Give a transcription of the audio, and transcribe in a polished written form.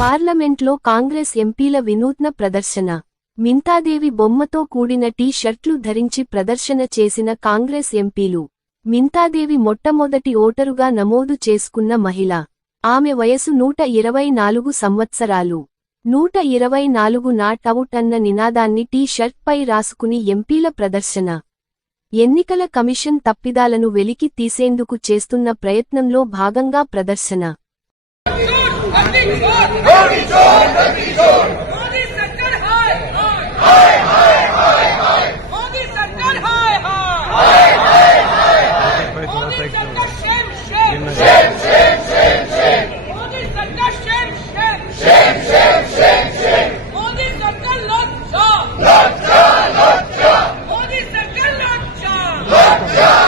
పార్లమెంట్లో కాంగ్రెస్ ఎంపీల వినూత్న ప్రదర్శన. మింతాదేవి బొమ్మతో కూడిన టీ షర్ట్లు ధరించి ప్రదర్శన చేసిన కాంగ్రెస్ ఎంపీలు. మింతాదేవి మొట్టమొదటి ఓటరుగా నమోదు చేసుకున్న మహిళ. ఆమె వయసు 124 సంవత్సరాలు. 124 నాట్ అవుట్ అన్న నినాదాన్ని టీ షర్ట్పై రాసుకుని ఎంపీల ప్రదర్శన. ఎన్నికల కమిషన్ తప్పిదాలను వెలికి తీసేందుకు చేస్తున్న ప్రయత్నంలో భాగంగా ప్రదర్శన. Lotcha!